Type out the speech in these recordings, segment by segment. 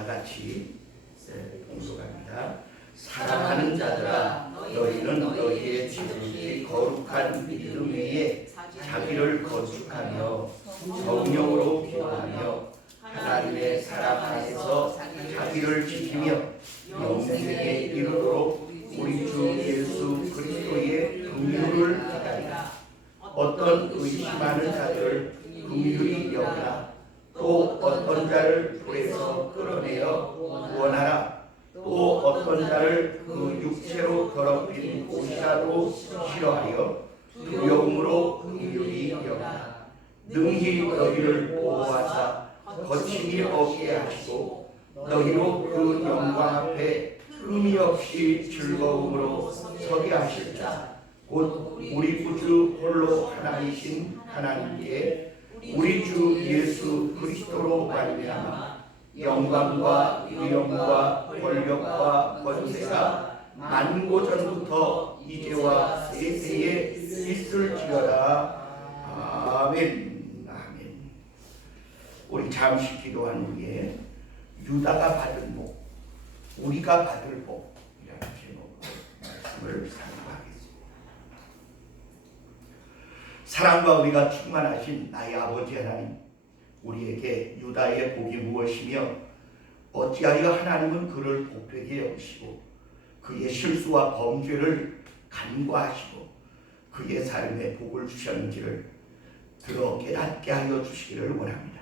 다 같이 공독합니다. 사랑하는 자들아, 너희는 너희의 지극히 거룩한 믿음 위에 자기를 건축하며 성령으로 기도하며 하나님의 사랑 안에서 자기를 지키며 영생에 이르도록 우리 주 예수 그리스도의 긍휼을 기다리라. 어떤 의심하는 자들을 긍휼히 여기라. 또 어떤 자를 불에서 끌어내어 구원하라. 또 어떤 자를 그 육체로 더럽힌 옷이라도 싫어하여 두려움으로 긍휼히 여기라. 능히 너희를 보호하사 거침이 없게 하시고 너희로 그 영광 앞에 흠이 없이 즐거움으로 서게 하실 자 곧 우리 구주 홀로 하나이신 하나님께 우리 주 예수 그리스도로 말미암아 영광과 위엄과 권력과 권세가 만고 전부터 이제와 세세에 있을지어다. 아멘. 아멘. 우리 잠시 기도한 후에 유다가 받은 복, 우리가 받을 복이라는 제목으로 말씀을 살펴보겠습니다. 사랑과 의가 충만하신 나의 아버지 하나님, 우리에게 유다의 복이 무엇이며 어찌하여 하나님은 그를 복되게 여기시고 그의 실수와 범죄를 간과하시고 그의 삶에 복을 주셨는지를 들어 깨닫게 하여 주시기를 원합니다.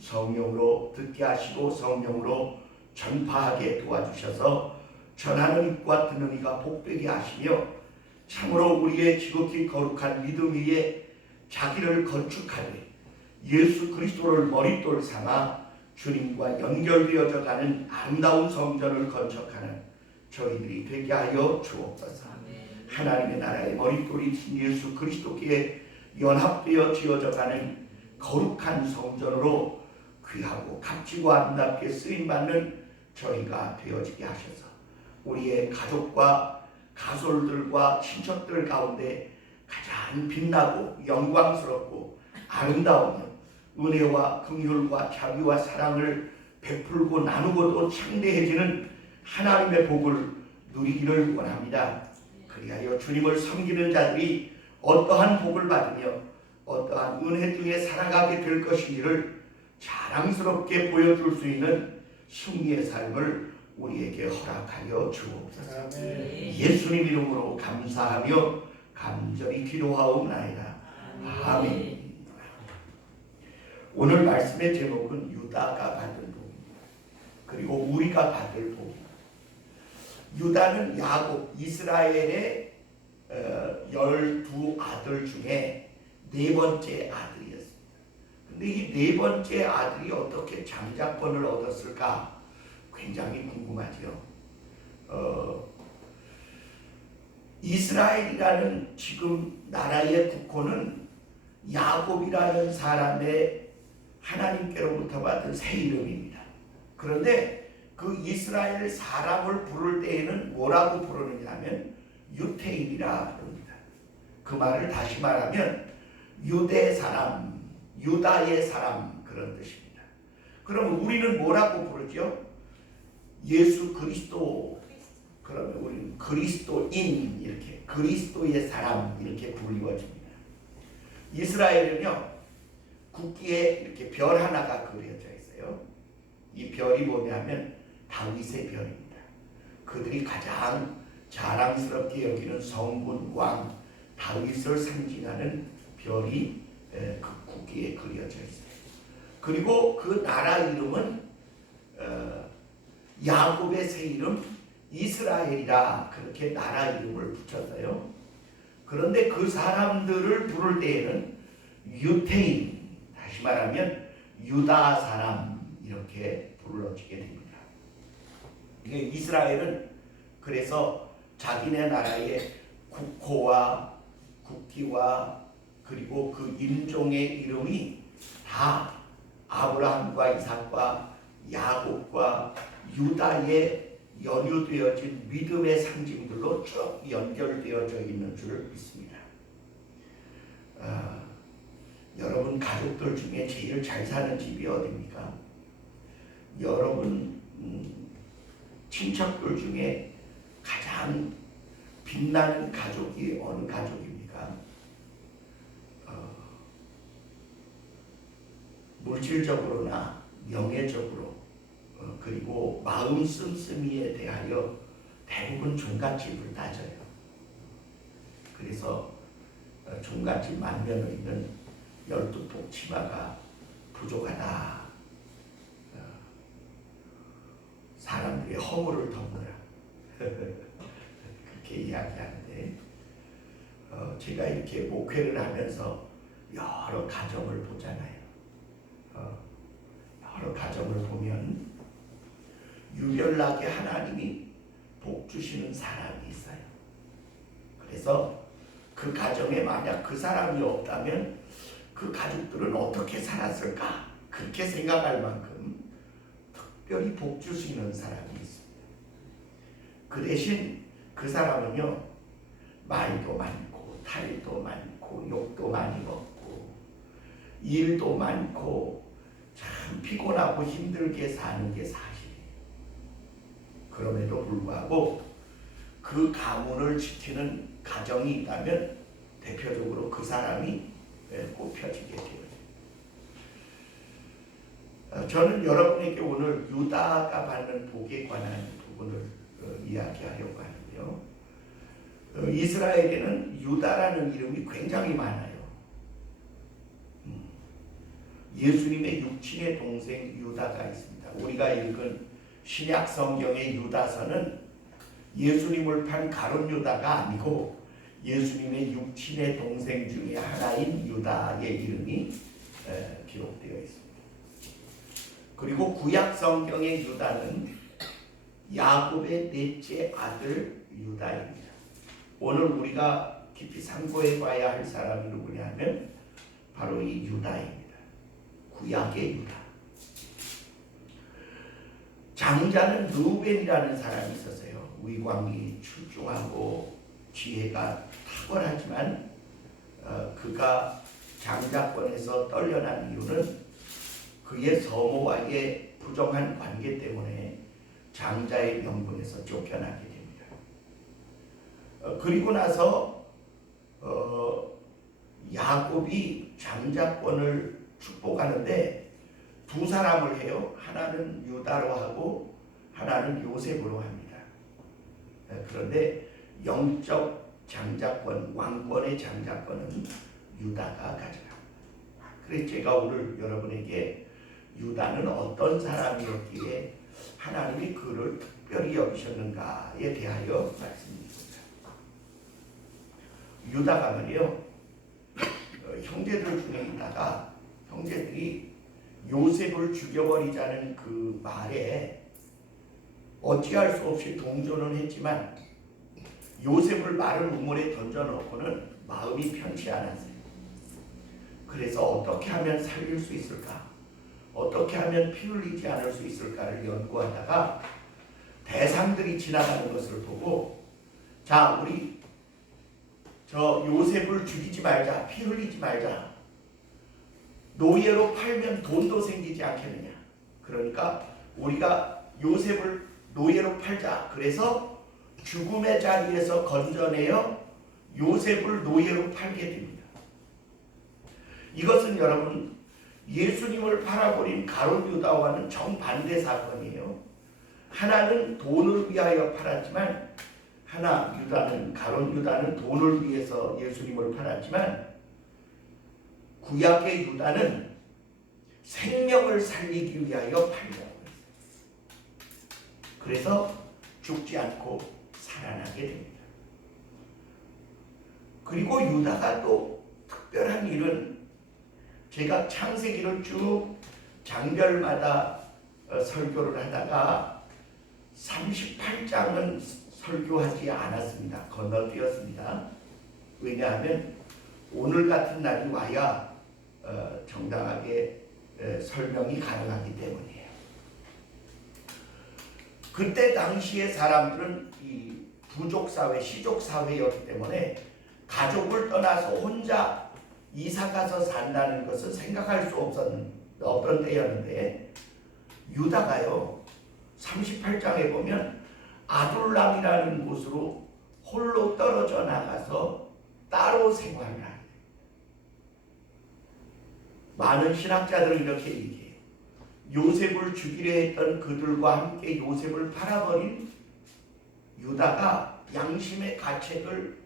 성령으로 듣게 하시고 성령으로 전파하게 도와주셔서 전하는 입과 듣는 이가 복되게 하시며 참으로 우리의 지극히 거룩한 믿음 위에 자기를 건축하되 예수 그리스도를 머릿돌 삼아 주님과 연결되어져 가는 아름다운 성전을 건축하는 저희들이 되게 하여 주옵소서. 하나님의 나라의 머릿돌이신 예수 그리스도께 연합되어 지어져 가는 거룩한 성전으로 귀하고 값지고 아름답게 쓰임받는 저희가 되어지게 하셔서 우리의 가족과 가솔들과 친척들 가운데 가장 빛나고 영광스럽고 아름다우며 은혜와 긍휼과 자비와 사랑을 베풀고 나누고도 창대해지는 하나님의 복을 누리기를 원합니다. 그리하여 주님을 섬기는 자들이 어떠한 복을 받으며 어떠한 은혜 중에 살아가게 될 것인지를 자랑스럽게 보여줄 수 있는 승리의 삶을 우리에게 허락하여 주옵소서. 예수님 이름으로 감사하며 간절히 기도하옵나이다. 아멘. 오늘 말씀의 제목은 유다가 받은 복입니다. 그리고 우리가 받을 복입니다. 유다는 야곱, 이스라엘의 12아들 중에 네 번째 아들이었습니다. 근데 이 네 번째 아들이 어떻게 장자권을 얻었을까? 굉장히 궁금하죠. 이스라엘이라는 지금 나라의 국호는 야곱이라는 사람의 하나님께로부터 받은 새 이름입니다. 그런데 그 이스라엘 사람을 부를 때에는 뭐라고 부르느냐 하면 유태인이라 부릅니다. 그 말을 다시 말하면 유대 사람, 유다의 사람 그런 뜻입니다. 그럼 우리는 뭐라고 부르죠? 예수 그리스도. 그러면 우리는 그리스도인, 이렇게 그리스도의 사람 이렇게 불리워집니다. 이스라엘은요 국기에 이렇게 별 하나가 그려져 있어요. 이 별이 뭐냐면 다윗의 별입니다. 그들이 가장 자랑스럽게 여기는 성군 왕 다윗을 상징하는 별이 그 국기에 그려져 있어요. 그리고 그 나라 이름은 야곱의 새 이름 이스라엘이라 그렇게 나라 이름을 붙였어요. 그런데 그 사람들을 부를 때에는 유태인, 다시 말하면 유다 사람 이렇게 불러지게 됩니다. 이게 이스라엘은 그래서 자기네 나라의 국호와 국기와 그리고 그 인종의 이름이 다 아브라함과 이삭과 야곱과 유다에 연유되어진 믿음의 상징들로 쭉 연결되어져 있는 줄 믿습니다. 여러분 가족들 중에 제일 잘 사는 집이 어디입니까? 여러분 친척들 중에 가장 빛나는 가족이 어느 가족입니까? 물질적으로나 명예적으로 그리고 마음 씀씀이에 대하여 대부분 종갓집을 따져요. 그래서 종갓집 만면의는 12폭 치마가 부족하다. 사람들의 허물을 덮느라 그렇게 이야기하는데 제가 이렇게 목회를 하면서 여러 가정을 보잖아요. 여러 가정을 보면 유별나게 하나님이 복 주시는 사람이 있어요. 그래서 그 가정에 만약 그 사람이 없다면 그 가족들은 어떻게 살았을까? 그렇게 생각할 만큼 특별히 복 줄 수 있는 사람이 있습니다. 그 대신 그 사람은요, 말도 많고 탈도 많고 욕도 많이 먹고 일도 많고 참 피곤하고 힘들게 사는 게 사실이에요. 그럼에도 불구하고 그 가문을 지키는 가정이 있다면 대표적으로 그 사람이 꼽혀지게 되어요. 저는 여러분에게 오늘 유다가 받는 복에 관한 부분을 이야기하려고 하는데요. 이스라엘에는 유다라는 이름이 굉장히 많아요. 예수님의 육친의 동생 유다가 있습니다. 우리가 읽은 신약 성경의 유다서는 예수님을 판 가룟 유다가 아니고 예수님의 육친의 동생 중에 하나인 유다의 이름이 기록되어 있습니다. 그리고 구약 성경의 유다는 야곱의 넷째 아들 유다입니다. 오늘 우리가 깊이 상고해 봐야 할 사람이 누구냐면 바로 이 유다입니다. 구약의 유다. 장자는 르우벤이라는 사람이 있었어요. 위광이 출중하고 지혜가 탁월하지만 그가 장자권에서 떨려난 이유는 그의 서모와의 부정한 관계 때문에 장자의 명분에서 쫓겨나게 됩니다. 그리고 나서 야곱이 장자권을 축복하는데 두 사람을 해요. 하나는 유다로 하고 하나는 요셉으로 합니다. 그런데 영적 장자권, 왕권의 장자권은 유다가 가져갑니다. 그래서 제가 오늘 여러분에게 유다는 어떤 사람이었기에 하나님이 그를 특별히 여기셨는가에 대하여 말씀드립니다. 유다가 말이요, 형제들 중에 있다가 형제들이 요셉을 죽여버리자는 그 말에 어찌할 수 없이 동조는 했지만 요셉을 마른 우물에 던져놓고는 마음이 편치 않았어요. 그래서 어떻게 하면 살릴 수 있을까? 어떻게 하면 피 흘리지 않을 수 있을까를 연구하다가 대상들이 지나가는 것을 보고, 자, 우리 저 요셉을 죽이지 말자, 피 흘리지 말자. 노예로 팔면 돈도 생기지 않겠느냐. 그러니까 우리가 요셉을 노예로 팔자. 그래서 죽음의 자리에서 건져내어 요셉을 노예로 팔게 됩니다. 이것은 여러분 예수님을 팔아버린 가룟 유다와는 정반대 사건이에요. 하나는 돈을 위하여 팔았지만 가룟 유다는 돈을 위해서 예수님을 팔았지만 구약의 유다는 생명을 살리기 위하여 팔려고 했어요. 그래서 죽지 않고 살아나게 됩니다. 그리고 유다가 또 특별한 일은, 제가 창세기를 쭉 장별마다 설교를 하다가 38장은 설교하지 않았습니다. 건너뛰었습니다. 왜냐하면 오늘 같은 날이 와야 정당하게 설명이 가능하기 때문이에요. 그때 당시의 사람들은 이 부족사회, 시족사회였기 때문에 가족을 떠나서 혼자 이사가서 산다는 것은 생각할 수 없던 때였는데, 유다가요 38장에 보면 아둘람이라는 곳으로 홀로 떨어져 나가서 따로 생활을 하게. 많은 신학자들은 이렇게 얘기해요. 요셉을 죽이려 했던 그들과 함께 요셉을 팔아버린 유다가 양심의 가책을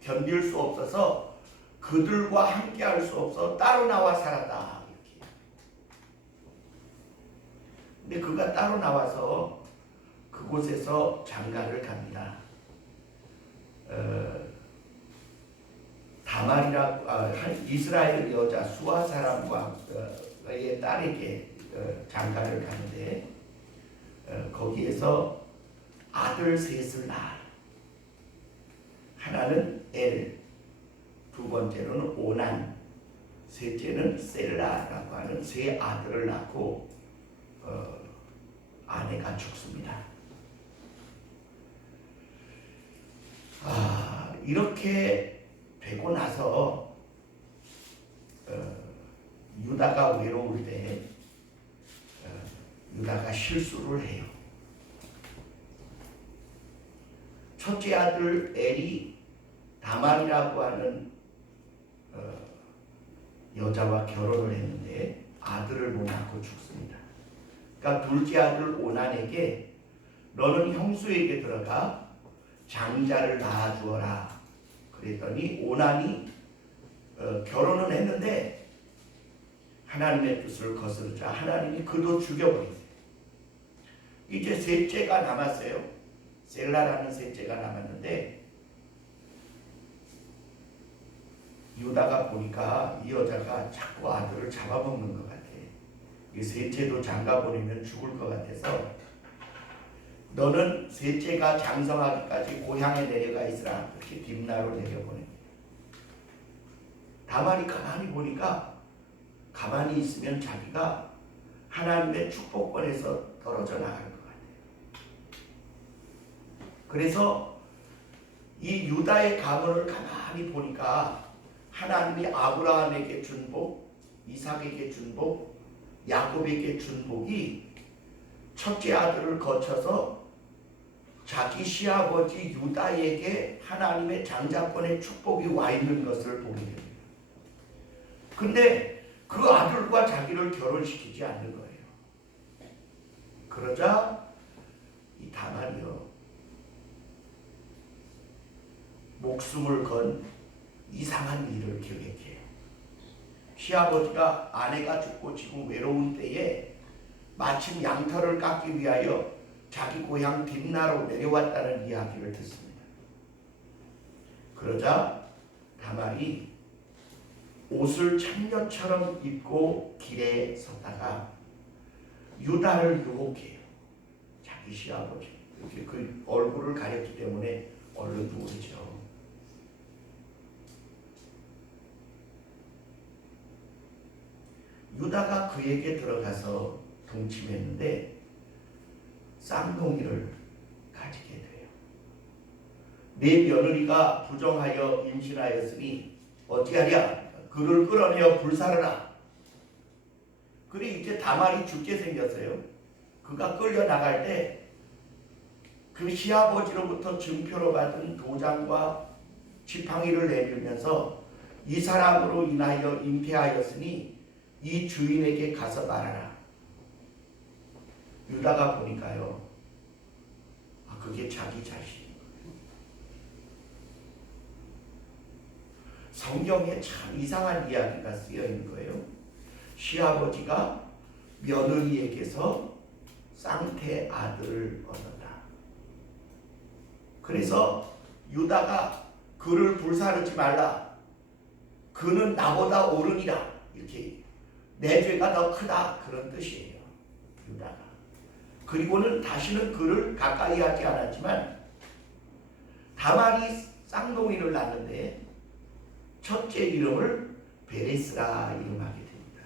견딜 수 없어서 그들과 함께 할 수 없어 따로 나와 살았다. 이렇게. 근데 그가 따로 나와서 그곳에서 장가를 갑니다. 다말이라고 이스라엘 여자 수아 사람과의 딸에게 장가를 가는데 거기에서 아들 셋을 낳아. 하나는 엘, 두 번째로는 오난, 셋째는 셀라라고 하는 세 아들을 낳고 아내가 죽습니다. 이렇게 되고 나서 유다가 외로울 때 유다가 실수를 해요. 첫째 아들 엘이 다말이라고 하는 여자와 결혼을 했는데 아들을 못 낳고 죽습니다. 그러니까 둘째 아들 오난에게 너는 형수에게 들어가 장자를 낳아주어라. 그랬더니 오난이 결혼은 했는데 하나님의 뜻을 거스르자 하나님이 그도 죽여버리세요. 이제 셋째가 남았어요. 셀라라는 셋째가 남았는데 유다가 보니까 이 여자가 자꾸 아들을 잡아먹는 것 같아. 이 셋째도 장가 보내면 죽을 것 같아서 너는 셋째가 장성하기까지 고향에 내려가 있으라. 그렇게 딥나로 내려보냅니다. 다만이 가만히 보니까 가만히 있으면 자기가 하나님의 축복권에서 떨어져 나갈 것 같아요. 그래서 이 유다의 가문을 가만히 보니까 하나님이 아브라함에게 준 복, 이삭에게 준 복, 야곱에게 준 복이 첫째 아들을 거쳐서 자기 시아버지 유다에게 하나님의 장자권의 축복이 와 있는 것을 보게 됩니다. 근데 그 아들과 자기를 결혼시키지 않는 거예요. 그러자 이 다말이요 목숨을 건 이상한 일을 계획해요. 시아버지가 아내가 죽고 지금 외로운 때에 마침 양털을 깎기 위하여 자기 고향 딥나로 내려왔다는 이야기를 듣습니다. 그러자 다말이 옷을 창녀처럼 입고 길에 섰다가 유다를 유혹해요. 자기 시아버지. 이렇게 그 얼굴을 가렸기 때문에 얼른 모르죠. 유다가 그에게 들어가서 동침했는데 쌍둥이를 가지게 돼요. 내 며느리가 부정하여 임신하였으니 어찌하랴? 그를 끌어내어 불사르라. 그래 이제 다말이 죽게 생겼어요. 그가 끌려 나갈 때 그 시아버지로부터 증표로 받은 도장과 지팡이를 내밀면서 이 사람으로 인하여 잉태하였으니 이 주인에게 가서 말하라. 유다가 보니까요. 그게 자기 자신인 거예요. 성경에 참 이상한 이야기가 쓰여 있는 거예요. 시아버지가 며느리에게서 쌍태 아들을 얻었다. 그래서 유다가 그를 불사르지 말라. 그는 나보다 어른이라. 이렇게 내 죄가 더 크다. 그런 뜻이에요. 유다가. 그리고는 다시는 그를 가까이 하지 않았지만 다말이 쌍둥이를 낳는데 첫째 이름을 베레스라 이름하게 됩니다.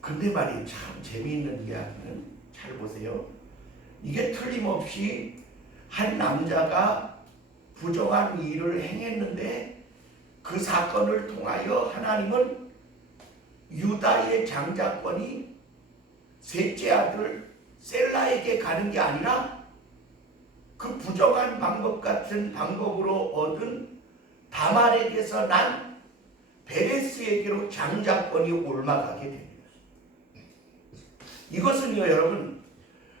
근데 말이 참 재미있는 이야기는 잘 보세요. 이게 틀림없이 한 남자가 부정한 일을 행했는데 그 사건을 통하여 하나님은 유다의 장자권이 셋째 아들 셀라에게 가는 게 아니라 그 부정한 방법 같은 방법으로 얻은 다말에게서 난 베레스에게로 장자권이 올라가게 됩니다. 이것은요 여러분,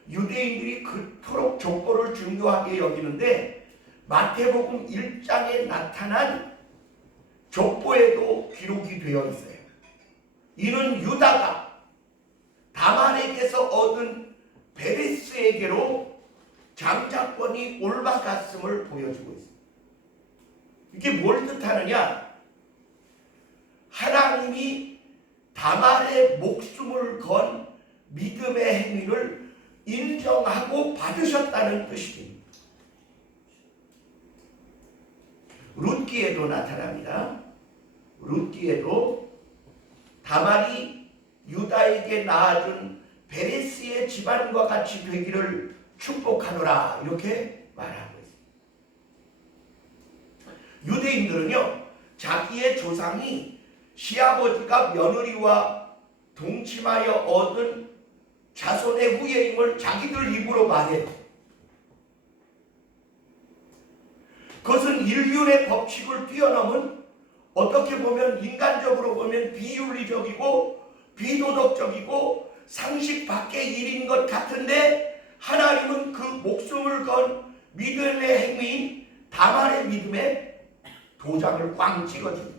유대인들이 그토록 족보를 중요하게 여기는데 마태복음 1장에 나타난 족보에도 기록이 되어 있어요. 이는 유다가 다말에게서 얻은 베레스에게로 장자권이 올라갔음을 보여주고 있습니다. 이게 뭘 뜻하느냐? 하나님이 다말의 목숨을 건 믿음의 행위를 인정하고 받으셨다는 뜻입니다. 룻기에도 나타납니다. 룻기에도 다말이 유다에게 낳아준 베레스의 집안과 같이 되기를 축복하노라 이렇게 말하고 있습니다. 유대인들은요 자기의 조상이 시아버지가 며느리와 동침하여 얻은 자손의 후예임을 자기들 입으로 말해요. 그것은 인륜의 법칙을 뛰어넘은, 어떻게 보면 인간적으로 보면 비윤리적이고 비도덕적이고 상식 밖의 일인 것 같은데 하나님은 그 목숨을 건 믿음의 행위인 다말의 믿음에 도장을 꽝 찍어줍니다.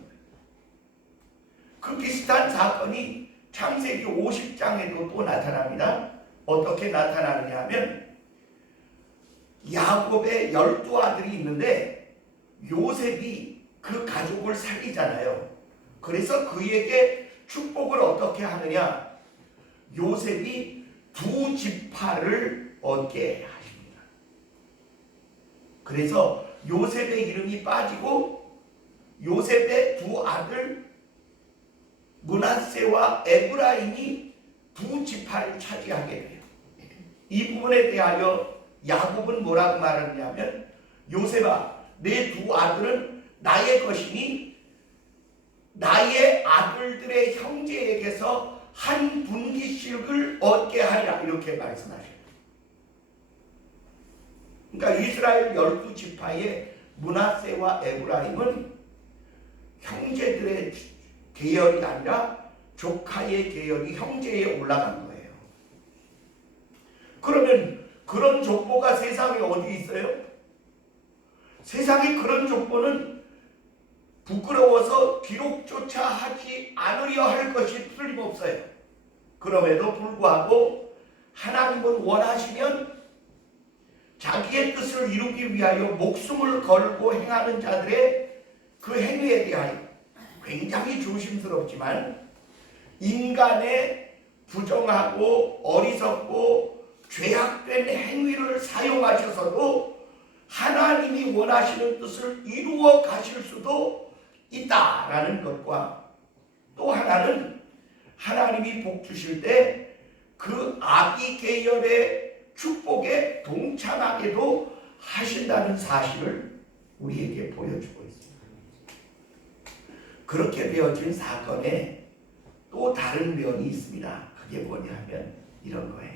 그 비슷한 사건이 창세기 50장에도 또 나타납니다. 어떻게 나타나느냐 하면 야곱의 12아들이 있는데 요셉이 그 가족을 살리잖아요. 그래서 그에게 축복을 어떻게 하느냐, 요셉이 2지파를 얻게 하십니다. 그래서 요셉의 이름이 빠지고 요셉의 2아들 므낫세와 에브라임이 2지파를 차지하게 돼요. 이 부분에 대하여 야곱은 뭐라고 말하냐면, 요셉아, 내 2아들은 나의 것이니 나의 아들들의 형제에게서 한 분기씩을 얻게 하리라 이렇게 말씀하셔요. 그러니까 이스라엘 12지파의 므낫세와 에브라임은 형제들의 계열이 아니라 조카의 계열이 형제에 올라간 거예요. 그러면 그런 족보가 세상에 어디 있어요? 세상에 그런 족보는 부끄러워서 기록조차 하지 않으려 할 것이 틀림없어요. 그럼에도 불구하고 하나님은 원하시면 자기의 뜻을 이루기 위하여 목숨을 걸고 행하는 자들의 그 행위에 대하여 굉장히 조심스럽지만 인간의 부정하고 어리석고 죄악된 행위를 사용하셔서도 하나님이 원하시는 뜻을 이루어 가실 수도 있다라는 것과, 또 하나는 하나님이 복 주실 때 그 아비 계열의 축복에 동참하게도 하신다는 사실을 우리에게 보여주고 있습니다. 그렇게 되어진 사건에 또 다른 면이 있습니다. 그게 뭐냐 하면 이런 거예요.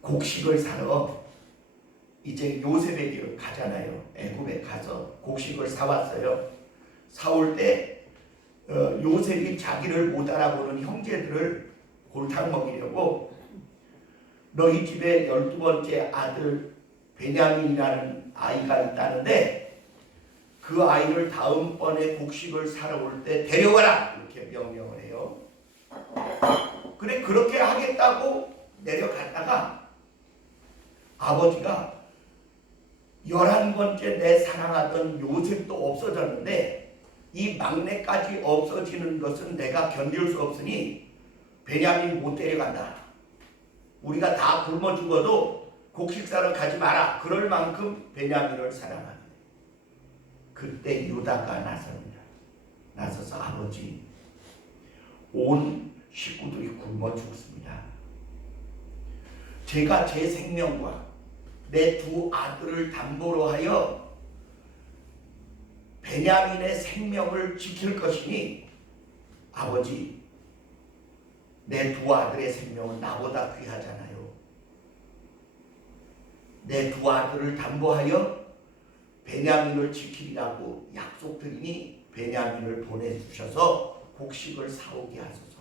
곡식을 사러 이제 요셉에게 가잖아요. 애굽에 가서 곡식을 사왔어요. 사올 때 요셉이 자기를 못 알아보는 형제들을 골탕 먹이려고 너희 집에 12번째 아들 베냐민이라는 아이가 있다는데 그 아이를 다음번에 곡식을 사러 올 때 데려가라 이렇게 명령을 해요. 그래 그렇게 하겠다고 내려갔다가 아버지가 11번째 내 사랑하던 요셉도 없어졌는데 이 막내까지 없어지는 것은 내가 견딜 수 없으니 베냐민 못 데려간다. 우리가 다 굶어 죽어도 곡식 사러 가지 마라. 그럴 만큼 베냐민을 사랑합니다. 그때 유다가 나섭니다. 나서서 아버지, 온 식구들이 굶어 죽습니다. 제가 제 생명과 내 2아들을 담보로 하여 베냐민의 생명을 지킬 것이니 아버지, 내 두 아들의 생명은 나보다 귀하잖아요. 내 두 아들을 담보하여 베냐민을 지키리라고 약속드리니 베냐민을 보내주셔서 곡식을 사오게 하소서.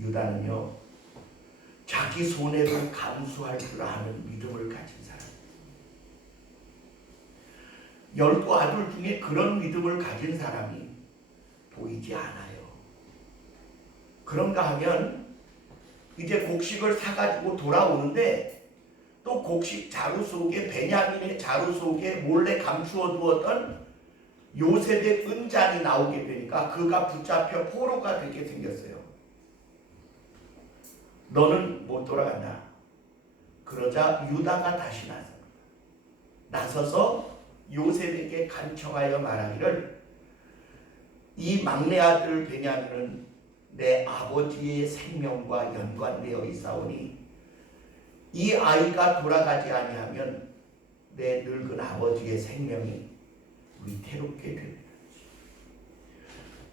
유다는요, 자기 손해를 감수할 줄 아는 믿음을 가진 사람. 12아들 중에 그런 믿음을 가진 사람이 보이지 않아요. 그런가 하면 이제 곡식을 사가지고 돌아오는데 또 곡식 자루 속에, 베냐민의 자루 속에 몰래 감추어 두었던 요셉의 은잔이 나오게 되니까 그가 붙잡혀 포로가 되게 생겼어요. 너는 못 돌아간다. 그러자 유다가 다시 나서서 요셉에게 간청하여 말하기를, 이 막내 아들 베냐민은 내 아버지의 생명과 연관되어 있사오니 이 아이가 돌아가지 아니하면 내 늙은 아버지의 생명이 위태롭게 됩니다.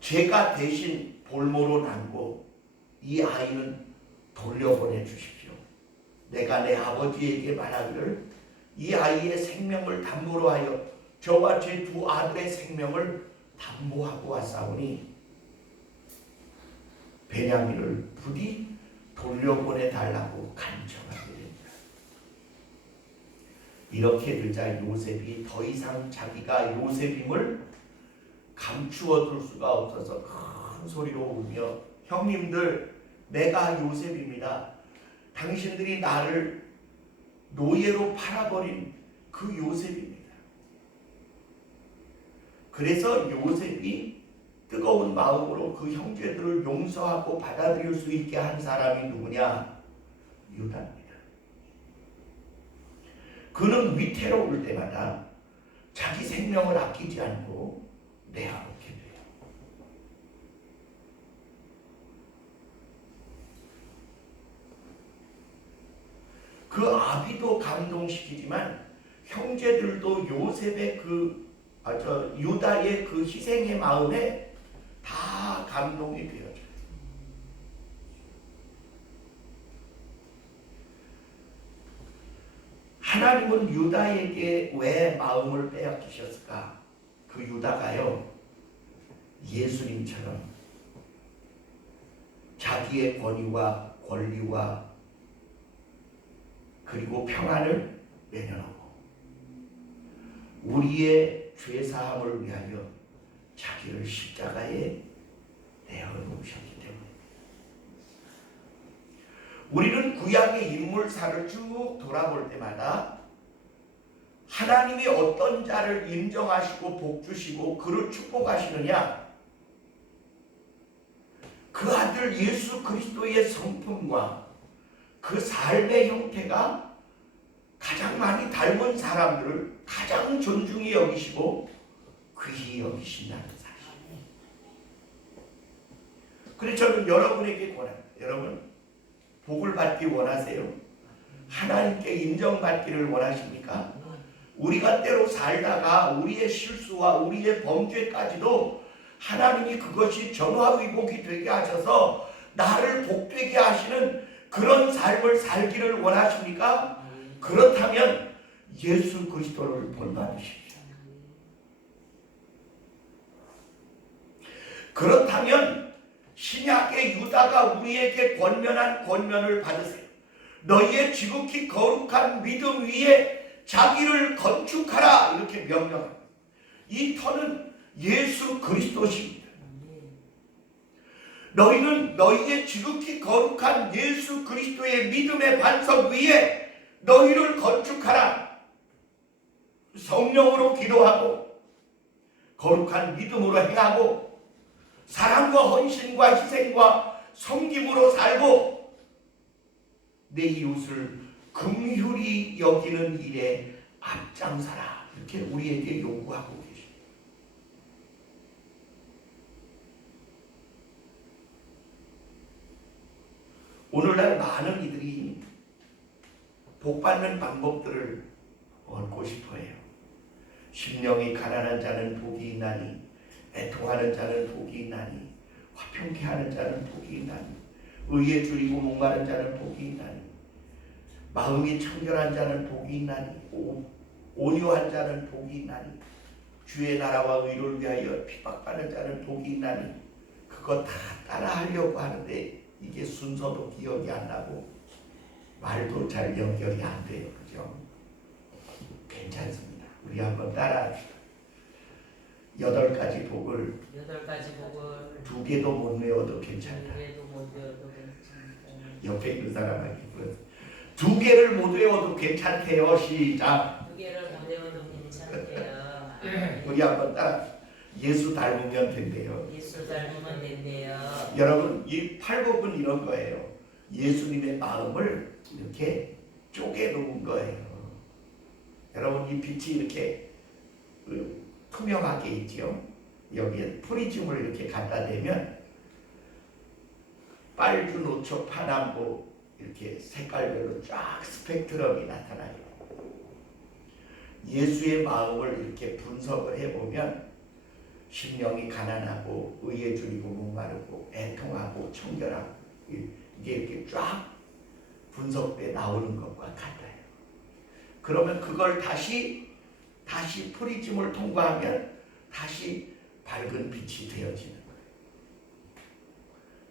제가 대신 볼모로 남고 이 아이는 돌려보내 주십시오. 내가 내 아버지에게 말하기를 이 아이의 생명을 담보로 하여 저와 제 두 아들의 생명을 담보하고 왔사오니 베냐민을 부디 돌려보내 달라고 간청하게 됩니다. 이렇게 되자 요셉이 더 이상 자기가 요셉임을 감추어 둘 수가 없어서 큰 소리로 울며, 형님들, 내가 요셉입니다. 당신들이 나를 노예로 팔아버린 그 요셉입니다. 그래서 요셉이 뜨거운 마음으로 그 형제들을 용서하고 받아들일 수 있게 한 사람이 누구냐? 유다입니다. 그는 위태로울 때마다 자기 생명을 아끼지 않고 내어놓게 돼요. 그 아비도 감동시키지만 형제들도 요셉의 유다의 그 희생의 마음에 다 감동이 되어져요. 하나님은 유다에게 왜 마음을 빼앗기셨을까? 그 유다가요, 예수님처럼 자기의 권위와 권리와 그리고 평안을 내려놓고 우리의 죄사함을 위하여 자기를 십자가에 내어놓으셨기 때문입니다. 우리는 구약의 인물사를 쭉 돌아볼 때마다 하나님이 어떤 자를 인정하시고 복주시고 그를 축복하시느냐, 그 아들 예수 그리스도의 성품과 그 삶의 형태가 가장 많이 닮은 사람들을 가장 존중히 여기시고 귀히 여기신다는 사실. 그래서 저는 여러분에게 권합니다. 여러분, 복을 받기 원하세요? 하나님께 인정받기를 원하십니까? 우리가 때로 살다가 우리의 실수와 우리의 범죄까지도 하나님이 그것이 전화위복이 되게 하셔서 나를 복되게 하시는 그런 삶을 살기를 원하십니까? 그렇다면 예수 그리스도를 본받으십시오. 그렇다면 신약의 유다가 우리에게 권면한 권면을 받으세요. 너희의 지극히 거룩한 믿음 위에 자기를 건축하라, 이렇게 명령합니다. 이 터는 예수 그리스도십니다. 너희는 너희의 지극히 거룩한 예수 그리스도의 믿음의 반석 위에 너희를 건축하라. 성령으로 기도하고 거룩한 믿음으로 행하고 사랑과 헌신과 희생과 섬김으로 살고 내 이웃을 긍휼히 여기는 일에 앞장서라, 이렇게 우리에게 요구하고 계십니다. 오늘날 많은 이들이 복받는 방법들을 얻고 싶어해요. 심령이 가난한 자는 복이 있나니 애통하는 자는 복이 있나니 화평케 하는 자는 복이 있나니 의에 줄이고 목마른 자는 복이 있나니 마음이 청결한 자는 복이 있나니 온유한 자는 복이 있나니 주의 나라와 의를 위하여 핍박받는 자는 복이 있나니. 그거 다 따라하려고 하는데 이게 순서도 기억이 안 나고 말도 잘 연결이 안 돼요. 그죠? 괜찮습니다. 우리 한번 따라합시다. 8가지 복을 2개도 못 외워도 괜찮다. 옆에 있는 사람에게 2개를 못 외워도 괜찮대요. 시작. 2개를 못 외워도 괜찮대요. 우리 한번 따라. 예수 닮으면 된대요. 예수 닮으면 된대요. 여러분, 이 8복은 이런 거예요. 예수님의 마음을 이렇게 쪼개 놓은 거예요. 여러분, 이 빛이 이렇게 투명하게 있죠. 여기에 프리즘을 이렇게 갖다 대면 빨주, 노초, 파남보 이렇게 색깔별로 쫙 스펙트럼이 나타나요. 예수의 마음을 이렇게 분석을 해보면 심령이 가난하고 의에 줄이고 목마르고 애통하고 청결하고 이게 이렇게 쫙 분석돼 나오는 것과 같아요. 그러면 그걸 다시 프리즘을 통과하면 다시 밝은 빛이 되어지는 거예요.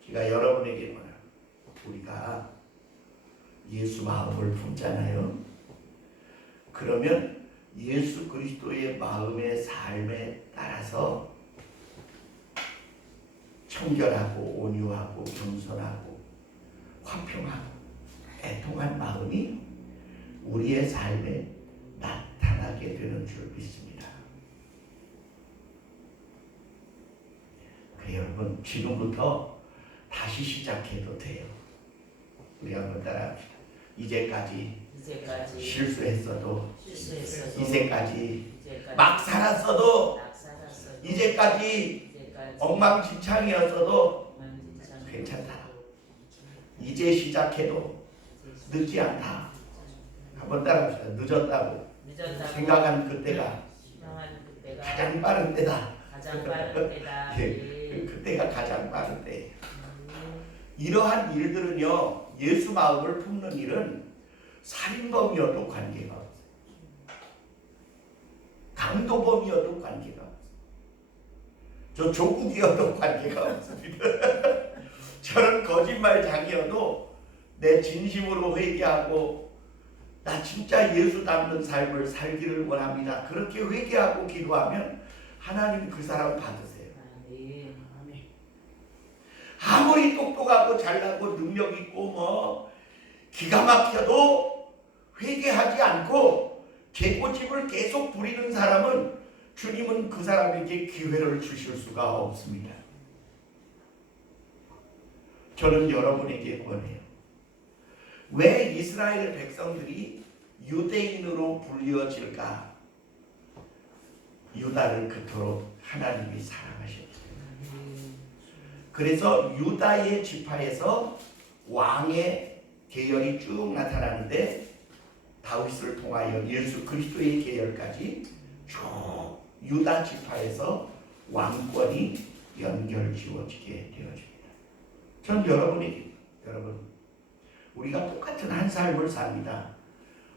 제가 여러분에게 뭐냐, 우리가 예수 마음을 품잖아요. 그러면 예수 그리스도의 마음의 삶에 따라서 청결하고 온유하고 겸손하고 화평하고 애통한 마음이 우리의 삶에 나타나게 되는 줄 믿습니다. 그래요, 여러분, 지금부터 다시 시작해도 돼요. 우리 한번 따라합시다. 이제까지 실수했어도 이제까지 막 살았어도 이제까지 엉망진창이었어도 괜찮다. 이제 시작해도 늦지 않다. 한번 따라합시다. 늦었다고 생각한 그때가 가장 빠른 때다. 그때가 가장 빠른 때. 이러한 일들은요, 예수 마음을 품는 일은 살인범이어도 관계가 없어요. 강도범이어도 관계가 없어요. 저 조국이어도 관계가 없습니다. 저는 거짓말장이어도 내 진심으로 회개하고 나 진짜 예수 닮는 삶을 살기를 원합니다. 그렇게 회개하고 기도하면 하나님 그 사람 받으세요. 아무리 똑똑하고 잘나고 능력 있고 뭐 기가 막혀도 회개하지 않고 개고집을 계속 부리는 사람은 주님은 그 사람에게 기회를 주실 수가 없습니다. 저는 여러분에게 권해요. 왜 이스라엘 백성들이 유대인으로 불리어질까? 유다를 그토록 하나님이 사랑하셨기 때문에. 그래서 유다의 지파에서 왕의 계열이 쭉 나타나는데 다윗을 통하여 예수 그리스도의 계열까지 쭉 유다 지파에서 왕권이 연결 지어지게 되어집니다. 전 여러분에게, 여러분, 우리가 똑같은 한 삶을 삽니다.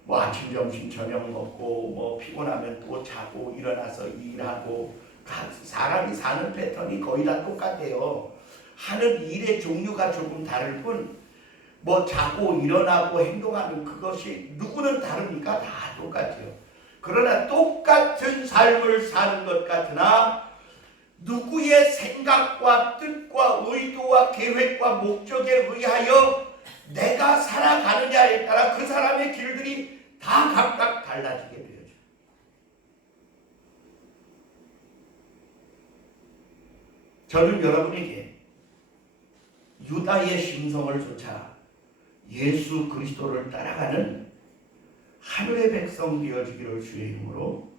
뭐 아침, 점심, 저녁 먹고 뭐 피곤하면 또 자고 일어나서 일하고 사람이 사는 패턴이 거의 다 똑같아요. 하는 일의 종류가 조금 다를 뿐 뭐 자고 일어나고 행동하는 그것이 누구는 다르니까 다 똑같아요. 그러나 똑같은 삶을 사는 것 같으나 누구의 생각과 뜻과 의도와 계획과 목적에 의하여 내가 살아가느냐에 따라 그 사람의 길들이 다 각각 달라지게 되어져. 저는 여러분에게 유다의 심성을 쫓아 예수 그리스도를 따라가는 하늘의 백성 되어지기를 주의 이름으로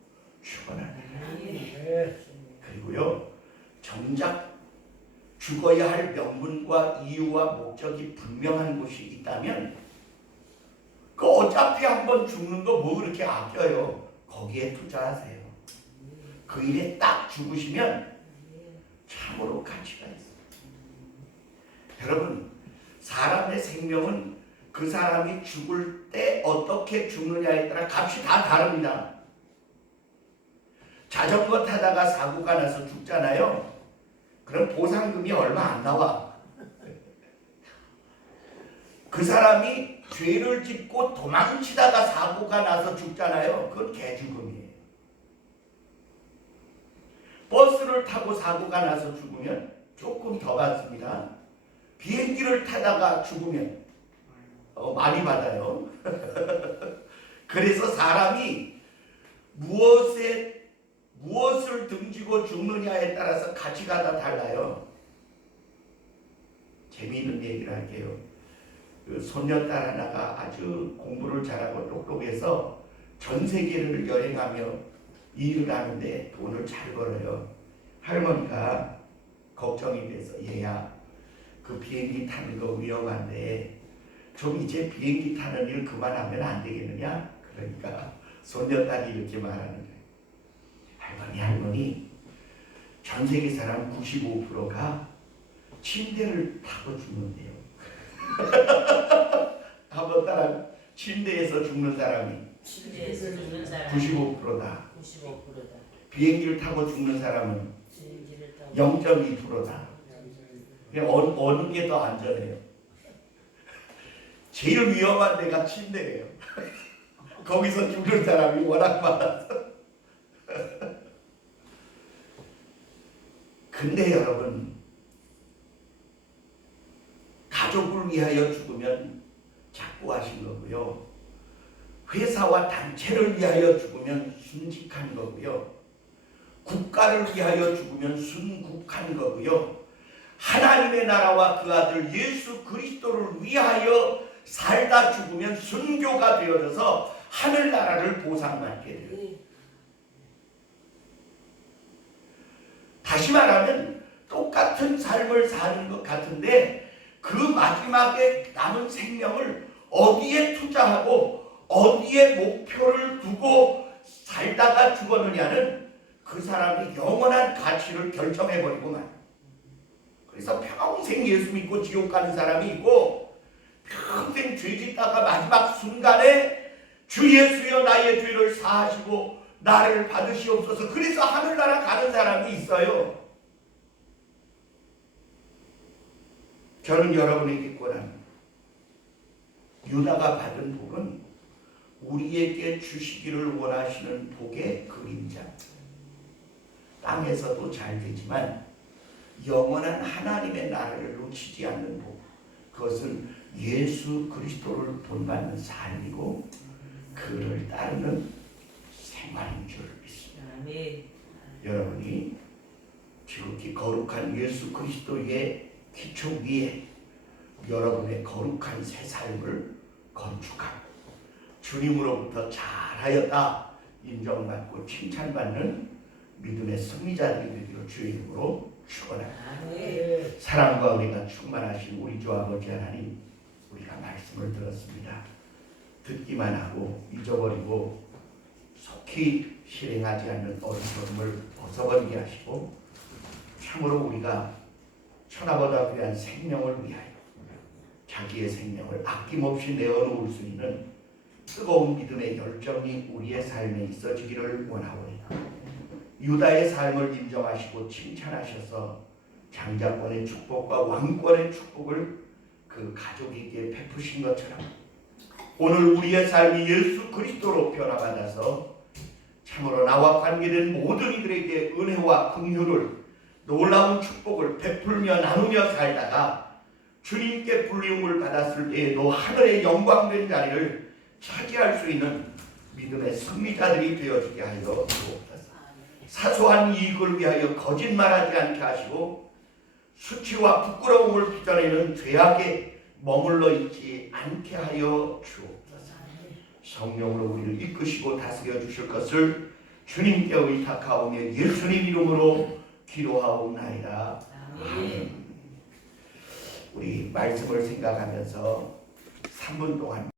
축원합니다. 그리고요, 정작 죽어야 할 명분과 이유와 목적이 분명한 곳이 있다면 그 어차피 한번 죽는 거 뭐 그렇게 아껴요. 거기에 투자하세요. 그 일에 딱 죽으시면 참으로 가치가 있어요. 여러분, 사람의 생명은 그 사람이 죽을 때 어떻게 죽느냐에 따라 값이 다 다릅니다. 자전거 타다가 사고가 나서 죽잖아요. 그럼 보상금이 얼마 안 나와. 그 사람이 죄를 짓고 도망치다가 사고가 나서 죽잖아요. 그건 개죽음이에요. 버스를 타고 사고가 나서 죽으면 조금 더 받습니다. 비행기를 타다가 죽으면 많이 받아요. 그래서 사람이 무엇을 등지고 죽느냐에 따라서 가치가 다 달라요. 재미있는 얘기를 할게요. 그 손녀딸 하나가 아주 공부를 잘하고 똑똑해서 전 세계를 여행하며 일을 하는데 돈을 잘 벌어요. 할머니가 걱정이 돼서 얘야, 그 비행기 타는 거 위험한데 좀 이제 비행기 타는 일 그만하면 안 되겠느냐? 그러니까 손녀딸이 이렇게 말하는 거예요. 할머니, 전 세계 사람 95%가 침대를 타고 죽는데요. 한번 따라, 침대에서 죽는 사람이 95%다. 95%다. 비행기를 타고 죽는 사람은 비행기를 타고 0.2%다. 어느 게 더 안전해요? 제일 위험한 데가 침대예요. 거기서 죽는 사람이 워낙 많아서. 근데 여러분, 가족을 위하여 죽으면 자꾸 하신 거고요. 회사와 단체를 위하여 죽으면 순직한 거고요. 국가를 위하여 죽으면 순국한 거고요. 하나님의 나라와 그 아들 예수 그리스도를 위하여 살다 죽으면 순교가 되어져서 하늘나라를 보상받게 돼요. 다시 말하면 똑같은 삶을 사는 것 같은데 그 마지막에 남은 생명을 어디에 투자하고 어디에 목표를 두고 살다가 죽었느냐는 그 사람의 영원한 가치를 결정해버리고 말. 그래서 평생 예수 믿고 지옥 가는 사람이 있고 평생 죄 짓다가 마지막 순간에 주 예수여 나의 죄를 사하시고 나를 받으시옵소서 그래서 하늘나라 가는 사람이 있어요. 저는 여러분에게 권합니다. 유다가 받은 복은 우리에게 주시기를 원하시는 복의 그림자. 땅에서도 잘 되지만 영원한 하나님의 나라를 놓치지 않는 복. 그것은 예수 그리스도를 본받는 삶이고 그를 따르는 생활인 줄 믿습니다. 아멘. 여러분이 지극히 거룩한 예수 그리스도의 기초 위에 여러분의 거룩한 새 삶을 건축하고 주님으로부터 잘하였다 인정받고 칭찬받는 믿음의 승리자들이 되기를 주의 이름으로 축원합니다. 사랑과 은혜가 충만하신 우리 주 아버지 하나님, 우리가 말씀을 들었습니다. 듣기만 하고 잊어버리고 속히 실행하지 않는 어리석음을 벗어버리게 하시고 참으로 우리가 천하보다 귀한 생명을 위하여 자기의 생명을 아낌없이 내어놓을 수 있는 뜨거운 믿음의 열정이 우리의 삶에 있어지기를 원하오니 유다의 삶을 인정하시고 칭찬하셔서 장자권의 축복과 왕권의 축복을 그 가족에게 베푸신 것처럼 오늘 우리의 삶이 예수 그리스도로 변화받아서 참으로 나와 관계된 모든 이들에게 은혜와 긍휼을 놀라운 축복을 베풀며 나누며 살다가 주님께 불리움을 받았을 때에도 하늘의 영광된 자리를 차지할 수 있는 믿음의 승리자들이 되어지게 하여 주옵소서. 사소한 이익을 위하여 거짓말하지 않게 하시고 수치와 부끄러움을 빚어내는 죄악에 머물러 있지 않게 하여 주옵소서. 성령으로 우리를 이끄시고 다스려 주실 것을 주님께 의탁하오며 예수님 이름으로 기도하옵나이다. 아멘. 우리 말씀을 생각하면서 3분 동안